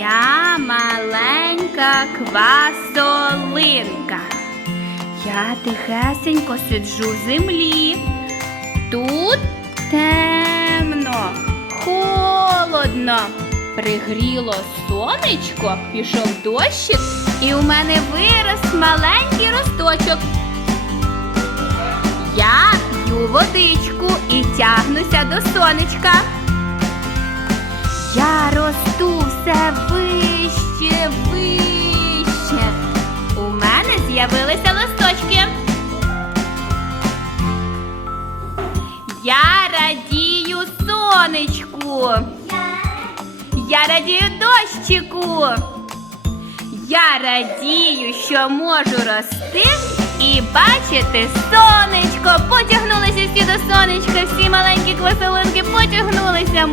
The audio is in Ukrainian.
Я маленька квасолинка. Я тихесенько сиджу в землі. Тут темно, холодно. Пригріло сонечко, пішов дощик, і у мене вирос маленький росточок. Я п'ю водичку і тягнуся до сонечка. Я з'явилися листочки. Я радію сонечку. Я радію дощику. Я радію, що можу рости і бачити сонечко. Потягнулися всі до сонечка, всі маленькі квасолинки потягнулися.